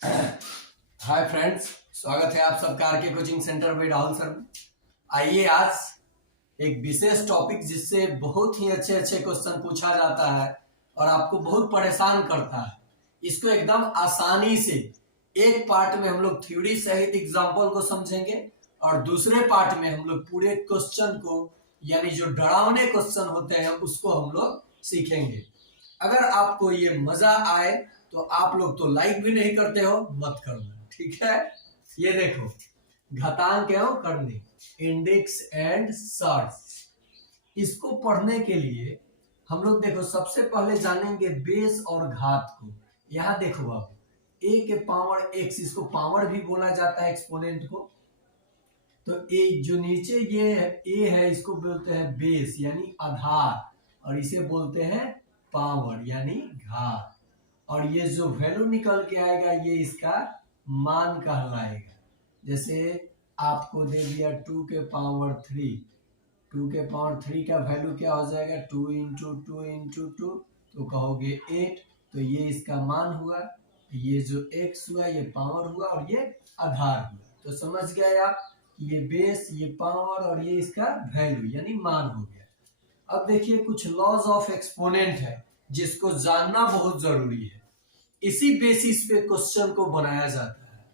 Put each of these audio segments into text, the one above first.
Hi friends, स्वागत है आप सबका आर के कोचिंग सेंटर में राहुल सर। आइए आज एक विशेष टॉपिक जिससे बहुत ही अच्छे अच्छे क्वेश्चन पूछा जाता है और आपको बहुत परेशान करता है, इसको एकदम आसानी से एक पार्ट में हम लोग थ्योरी सहित एग्जाम्पल को समझेंगे और दूसरे पार्ट में हम लोग पूरे क्वेश्चन को यानी जो डरावने क्वेश्चन होते हैं उसको हम लोग सीखेंगे। अगर आपको ये मजा आए तो आप लोग तो लाइक भी नहीं करते हो, मत करना, ठीक है। ये देखो, घातांक एवं करनी, इंडेक्स एंड शॉर्ट्स, इसको पढ़ने के लिए हम लोग देखो सबसे पहले जानेंगे बेस और घात को। यहां देखो आप, ए के पावर एक्स, इसको पावर भी बोला जाता है एक्सपोनेंट को। तो ए जो नीचे ये है ए है, इसको बोलते हैं बेस यानी आधार, और इसे बोलते हैं पावर यानी घात। और ये जो वैल्यू निकल के आएगा ये इसका मान कहलाएगा। जैसे आपको दे दिया 2 के पावर 3, 2 के पावर 3 का वैल्यू क्या हो जाएगा, 2 इंटू 2 इंटू 2, तो कहोगे 8, तो ये इसका मान हुआ। ये जो x हुआ ये पावर हुआ और ये आधार हुआ। तो समझ गए आप, ये बेस, ये पावर और ये इसका वैल्यू यानी मान हो गया। अब देखिए कुछ लॉज ऑफ एक्सपोनेंट है जिसको जानना बहुत जरूरी है, इसी बेसिस पे क्वेश्चन को बनाया जाता है।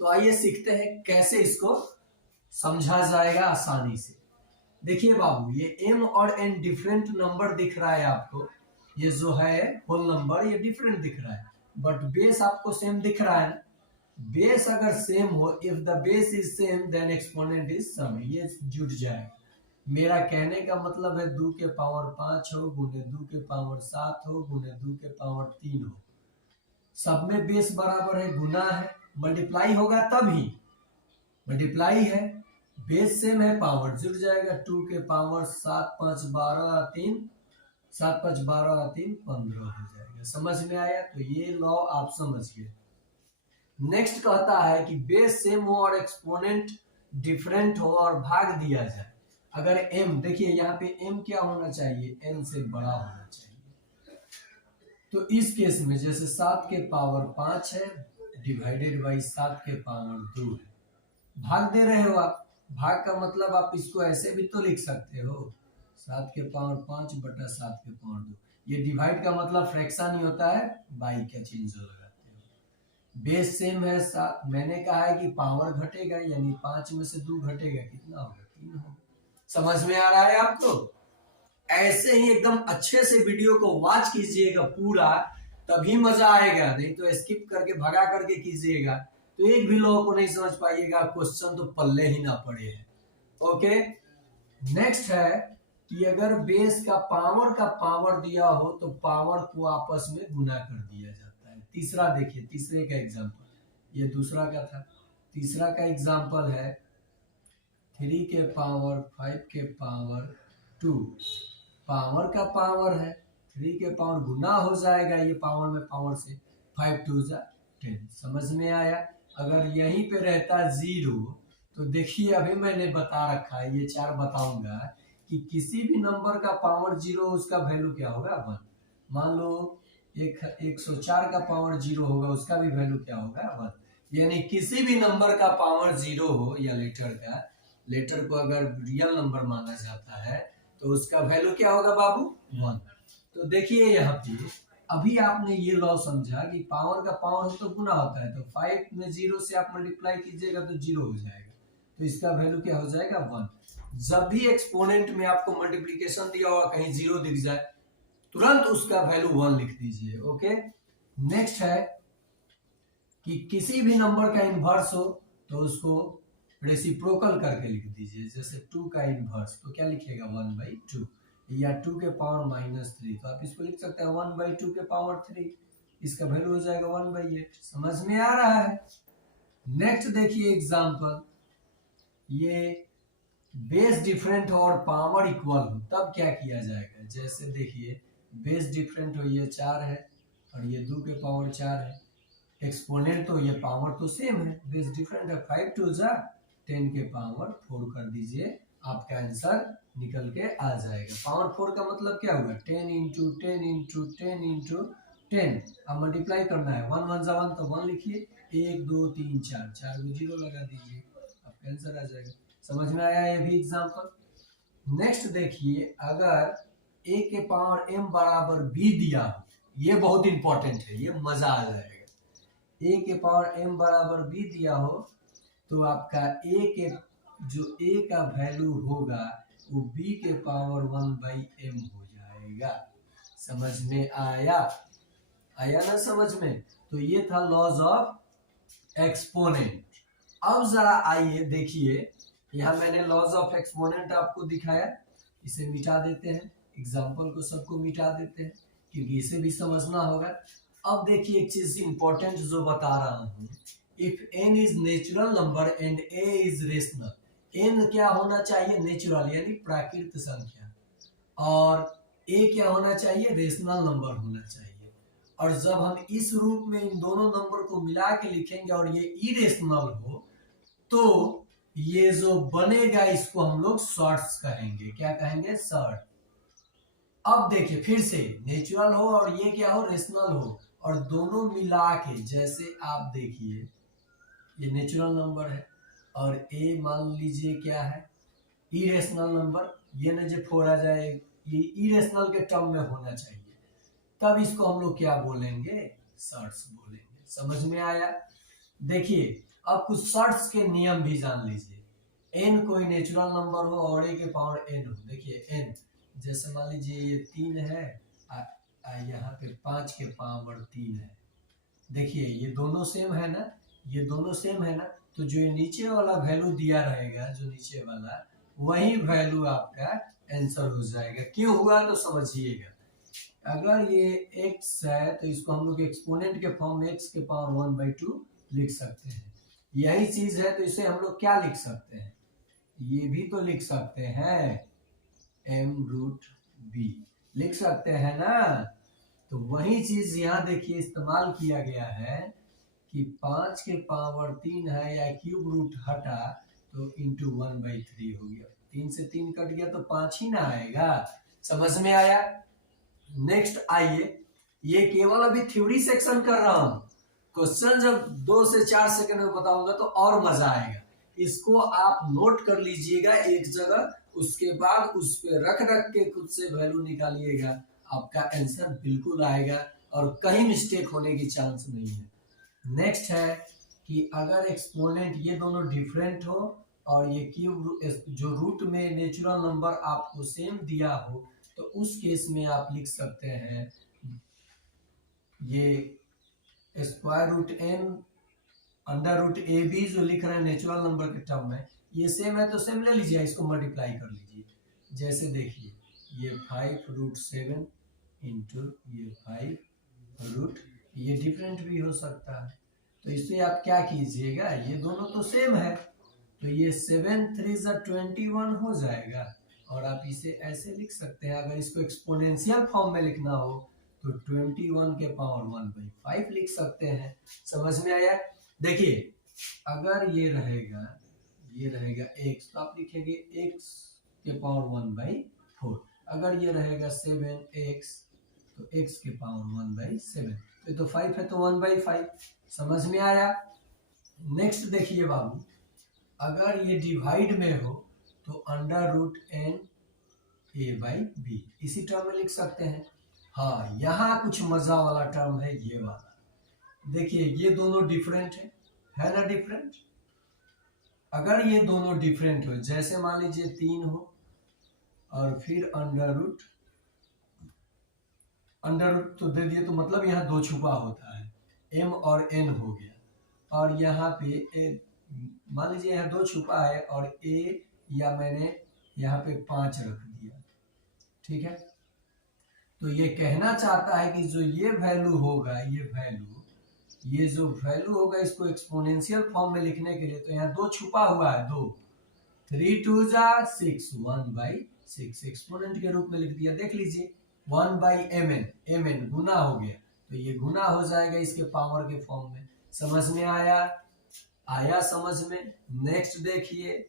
तो आइए सीखते हैं कैसे इसको समझा जाएगा आसानी से। देखिए बाबू, ये m और n डिफरेंट नंबर दिख रहा है आपको, ये जो है होल नंबर ये डिफरेंट दिख रहा है, बट बेस आपको सेम दिख रहा है ना। बेस अगर सेम हो, if the base is same then exponent is sum, ये जुड़ जाएगा। मेरा कहने का मतलब है 2 के पावर 5 हो गुने 2 के पावर 7 हो गुने 2 के पावर 3 हो, सब में बेस बराबर है, गुना है, मल्टीप्लाई होगा तभी, मल्टीप्लाई है, बेस सेम है, पावर जुड़ जाएगा। 2 के पावर 7 5 12 3, 7 5 12 3 15 हो जाएगा। समझ में आया? तो ये लॉ आप समझ गए। नेक्स्ट कहता है कि बेस सेम हो और एक्सपोनेंट डिफरेंट हो और भाग दिया जाए। अगर m, देखिए यहाँ पे m क्या होना चाहिए, n से बड़ा होना चाहिए। तो इस केस में जैसे 7 के पावर 5 है डिवाइडेड बाई 7 के पावर 2 है, भाग दे रहे हो आप। भाग का मतलब आप इसको ऐसे भी तो लिख सकते हो, 7 के पावर 5 बटा 7 के पावर 2। ये डिवाइड का मतलब फ्रैक्शन ही होता है, बाई का चिन्ह जो लगाते हो। बेस सेम है 7, मैंने कहा है कि पावर घटेगा यानी 5 में से 2 घटेगा, कितना होगा, 3 होगा। समझ में आ रहा है आपको? ऐसे ही एकदम अच्छे से वीडियो को वॉच कीजिएगा पूरा, तभी मजा आएगा, नहीं तो स्किप करके भगा करके कीजिएगा तो एक भी लोगों को नहीं समझ पाइएगा, क्वेश्चन तो पल्ले ही ना पड़े हैं। ओके, नेक्स्ट है कि अगर बेस का पावर दिया हो तो पावर को आपस में गुना कर दिया जाता है। तीसरा देखिए, तीसरे का एग्जांपल, ये दूसरा का था, तीसरा का एग्जांपल है 3 के पावर 5 के पावर 2, पावर का पावर है, 3 के पावर गुना हो जाएगा ये पावर में पावर से, 5 2 जा 10। समझ में आया? अगर यहीं पे रहता 0 तो देखिए अभी मैंने बता रखा है, ये 4 बताऊंगा कि किसी भी नंबर का पावर 0 उसका वैल्यू क्या होगा, 1। मान लो 104 का पावर 0 होगा, उसका भी वैल्यू क्या होगा, 1। यानी किसी भी नंबर का पावर 0 हो या लेटर का, लेटर को अगर रियल नंबर माना जाता है तो उसका वैल्यू क्या होगा बाबू, 1। तो देखिए यहाँ पे अभी आपने ये लॉ समझा कि पावर का पावर तो गुना होता है, तो 5 में 0 से आप मल्टीप्लाई कीजिएगा तो 0 हो जाएगा, तो इसका वैल्यू क्या हो जाएगा, 1। जब भी एक्सपोनेंट में आपको मल्टीप्लीकेशन दिया होगा कहीं 0 दिख जाए, तुरंत उसका वैल्यू 1 लिख दीजिए। ओके, नेक्स्ट है कि किसी भी नंबर का इनवर्स हो तो उसको रेसिप्रोकल करके लिख दीजिए। जैसे 2 का इनवर्स तो क्या लिखेगा, 1/2, या 2 के पावर -3 तो आप इसको लिख सकते हैं 1/2 के पावर 3, इसका वैल्यू हो जाएगा 1/8। समझ में आ रहा है? नेक्स्ट देखिए एग्जांपल, ये बेस डिफरेंट हो और पावर इक्वल हो तब क्या किया जाएगा। जैसे देखिए बेस डिफरेंट हो, ये 4 है और ये 2 के पावर 4 है, एक्सपोनेंट तो ये पावर तो सेम है, बेस डिफरेंट है, 5 2 जा 10 के पावर 4 कर दीजिए, आपका आंसर निकल के आ जाएगा। पावर 4 का मतलब क्या हुआ, 10 इंटू 10 इंटू 10 इंटू 10। अब मल्टीप्लाई करना है, 1 1 1 तो 1 लिखिए, 1 2 3 4, 4 को 0 लगा दीजिए, आपका आंसर आ जाएगा। समझ में आया ये भी एग्जांपल। नेक्स्ट देखिए, अगर a के पावर m बराबर b दिया हो, ये बहुत इंपॉर्टेंट है, ये मजा आ जाएगा। a के पावर m बराबर b दिया हो तो आपका जो a का वैल्यू होगा वो b के पावर 1/m हो जाएगा। समझ में आया? आया ना समझ में? तो ये था लॉज ऑफ एक्सपोनेंट। अब जरा आइए देखिए, यहाँ मैंने लॉज ऑफ एक्सपोनेंट आपको दिखाया, इसे मिटा देते हैं, एग्जाम्पल को सबको मिटा देते हैं क्योंकि इसे भी समझना होगा। अब देखिए एक चीज इंपॉर्टेंट जो बता रहा हूँ, if n is natural number and a is rational, n क्या होना चाहिए? नेचुरल यानी प्राकृत संख्या, और a क्या होना चाहिए? रेशनल नंबर होना चाहिए। और जब हम इस रूप में इन दोनों नंबर को मिला के लिखेंगे और ये इरेशनल हो तो ये जो बनेगा इसको हम लोग शॉर्ट्स कहेंगे। क्या कहेंगे? शॉर्ट। अब देखिए फिर से, नेचुरल हो और ये क्या हो? रेशनल हो, और दोनों मिला के, जैसे आप देखिए ये नेचुरल नंबर है और a मान लीजिए क्या है? Irrational number. ये न जो फोड़ा जाए, ये इरेशनल के टर्म में होना चाहिए, तब इसको हम लोग क्या बोलेंगे? शॉर्ट्स बोलेंगे। समझ में आया? देखिए अब कुछ शॉर्ट्स के नियम भी जान लीजिए। n कोई नेचुरल नंबर हो और a के पावर n हो। देखिए n, जैसे मान लीजिए ये 3 है, यहाँ पे 5 के पावर 3 है। देखिए ये दोनों सेम है ना, ये दोनों सेम है ना, तो जो ये नीचे वाला वैल्यू दिया रहेगा, जो नीचे वाला, वही वैल्यू आपका आंसर हो जाएगा। क्यों हुआ तो समझिएगा। अगर ये x है तो इसको हम लोग एक्सपोनेंट के फॉर्म में x के पावर 1/2 लिख सकते हैं। यही चीज है तो इसे हम लोग क्या लिख सकते हैं? ये भी तो लिख सकते हैं, m√b लिख सकते हैं ना। तो वही चीज यहाँ देखिए इस्तेमाल किया गया है कि 5 के पावर 3 है, या क्यूब रूट हटा तो इंटू 1/3 हो गया। 3 से 3 कट गया तो 5 ही ना आएगा। समझ में आया? नेक्स्ट आइए, ये केवल अभी थ्योरी सेक्शन कर रहा हूं, क्वेश्चन जब 2 से 4 सेकंड में बताऊंगा तो और मजा आएगा। इसको आप नोट कर लीजिएगा एक जगह, उसके बाद उस पे रख रख के खुद से वैल्यू निकालिएगा, आपका आंसर बिल्कुल आएगा और कहीं मिस्टेक होने की चांस नहीं है। नेक्स्ट है कि अगर एक्सपोनेंट ये दोनों डिफरेंट हो और ये क्यूब जो रूट में नेचुरल नंबर आपको सेम दिया हो तो उस केस में आप लिख सकते हैं ये square root n under root A B जो लिख रहे हैं नेचुरल नंबर के टर्म में, ये सेम है तो सेम ले लीजिए, इसको मल्टीप्लाई कर लीजिए। जैसे देखिए ये 5√7 इंटू ये 5 ये डिफरेंट भी हो सकता है, तो इससे आप क्या कीजिएगा, ये दोनों तो सेम है तो ये 7 3 21 हो जाएगा, और आप इसे ऐसे लिख सकते हैं। अगर इसको एक्सपोनेंशियल फॉर्म में लिखना हो तो 21 के पावर 1/5 लिख सकते हैं। समझ में आया? देखिए अगर ये रहेगा x तो आप लिखेंगे x के पावर 1/4। अगर ये रहेगा 7x तो x के पावर 1/7, तो 5 है तो 1/5। समझ में आया? नेक्स्ट देखिए बाबू, अगर ये डिवाइड में हो तो अंडर रूट n a/b इसी टर्म में लिख सकते हैं। हाँ, यहाँ कुछ मजा वाला टर्म है ये वाला। देखिए ये दोनों डिफरेंट है ना? डिफरेंट। अगर ये दोनों डिफरेंट हो, जैसे मान लीजिए 3 हो और फिर अंडर रूट तो दे दिए, तो मतलब यहाँ 2 छुपा होता है, m और n हो गया, और यहाँ पे मान लीजिए यहाँ 2 छुपा है और a या मैंने यहाँ पे 5 रख दिया, ठीक है। तो ये कहना चाहता है कि जो ये वैल्यू होगा, ये जो वैल्यू होगा इसको एक्सपोनेंशियल फॉर्म में लिखने के लिए, तो यहाँ 2 छुपा हुआ है, 2 3 2 6 1/6 एक्सपोनेंट के रूप में लिख दिया। देख लीजिए 1/mn गुना हो गया, तो ये गुना हो जाएगा इसके पावर के फॉर्म में। समझ में आया समझ में? नेक्स्ट देखिए,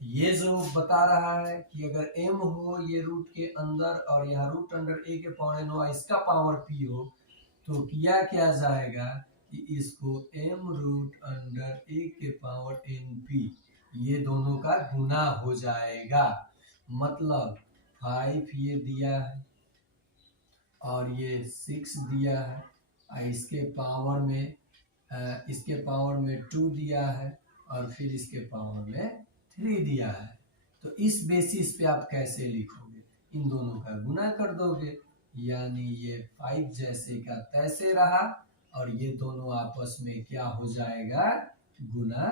ये जो बता रहा है कि अगर m हो ये रूट के अंदर और यहाँ रूट अंडर a के पावर n हो, इसका पावर p हो, तो किया क्या जाएगा कि इसको m रूट अंडर a के पावर np ये दोनों का गुना हो जाएगा। मतलब 5 ये दिया है और ये 6 दिया है और इसके पावर में 2 दिया है और फिर इसके पावर में 3 दिया है। तो इस बेसिस पे आप कैसे लिखोगे, इन दोनों का गुना कर दोगे, यानी ये 5 जैसे का तैसे रहा और ये दोनों आपस में क्या हो जाएगा, गुना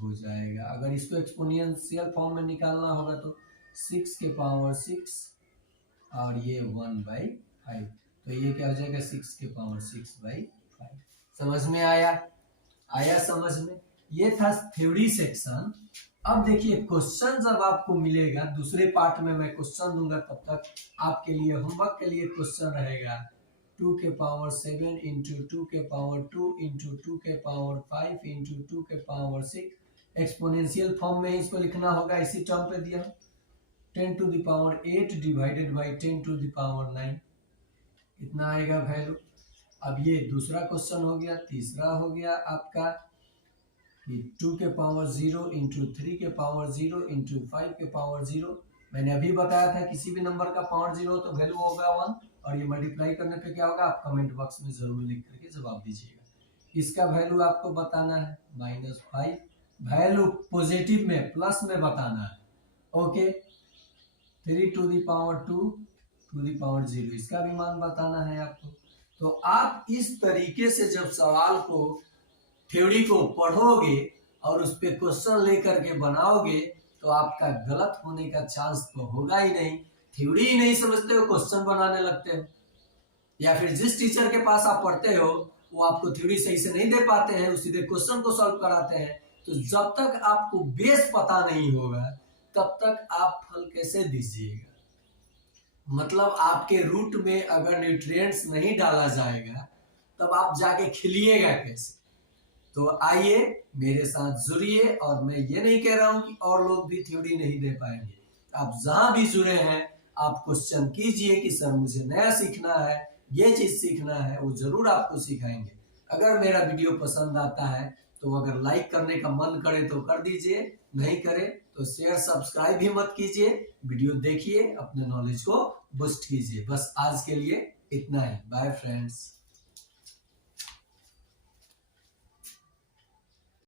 हो जाएगा। अगर इसको एक्सपोनेंशियल फॉर्म में निकालना होगा तो 6 के पावर 6 और ये 1/5, तो ये क्या हो जाएगा 6 के पावर 6/5। समझ में आया समझ में? ये था थ्योरी सेक्शन। अब देखिए क्वेश्चन जब आपको मिलेगा, दूसरे पार्ट में मैं क्वेश्चन दूंगा, तब तक आपके लिए होमवर्क के लिए क्वेश्चन रहेगा 2 के पावर 7 इंटू 2 के पावर 2 इंटू 2 के पावर 5 इंटू 2 के पावर 6। एक्सपोनेंशियल फॉर्म में इसको लिखना होगा, इसी टर्म पे दिया 10 to the power 8 divided by 10 to the power 9, इतना आएगा वैल्यू। अब ये दूसरा क्वेश्चन हो गया। तीसरा हो गया आपका कि 2 के पावर 0 इंटू 3 के पावर 0 इंटू 5 के पावर 0। मैंने अभी बताया था किसी भी नंबर का पावर 0 तो वैल्यू होगा 1 और ये मल्टीप्लाई करने पे क्या होगा, आप कमेंट बॉक्स में जरूर लिख करके जवाब दीजिएगा। इसका वैल्यू आपको बताना है -5, वैल्यू पॉजिटिव में प्लस में बताना है। Okay, 3 to the power 2 to the power 0, इसका भी मान बताना है आपको। तो आप इस तरीके से जब सवाल को, थ्योरी को पढ़ोगे और उस पे क्वेश्चन लेकर के बनाओगे तो आपका गलत होने का चांस तो होगा ही नहीं। थ्योरी ही नहीं समझते हो, क्वेश्चन बनाने लगते हो, या फिर जिस टीचर के पास आप पढ़ते हो वो आपको थ्योरी सही से नहीं दे पाते हैं, सीधे क्वेश्चन को सॉल्व कराते हैं। तो जब तक आपको बेस पता नहीं होगा तब तक आप फल कैसे दीजिएगा। मतलब आपके रूट में अगर न्यूट्रिएंट्स नहीं डाला जाएगा तब आप जाके खिलिएगा कैसे। तो आइए मेरे साथ जुड़िए, और मैं ये नहीं कह रहा हूं कि और लोग भी थ्योरी नहीं दे पाएंगे। आप जहां भी जुड़े हैं आप क्वेश्चन कीजिए कि सर मुझे नया सीखना है, ये चीज सीखना है, वो जरूर आपको सिखाएंगे। अगर मेरा वीडियो पसंद आता है तो अगर लाइक करने का मन करे तो कर दीजिए, नहीं करे तो शेयर सब्सक्राइब भी मत कीजिए। वीडियो देखिए, अपने नॉलेज को बूस्ट कीजिए। बस आज के लिए इतना ही। Bye friends.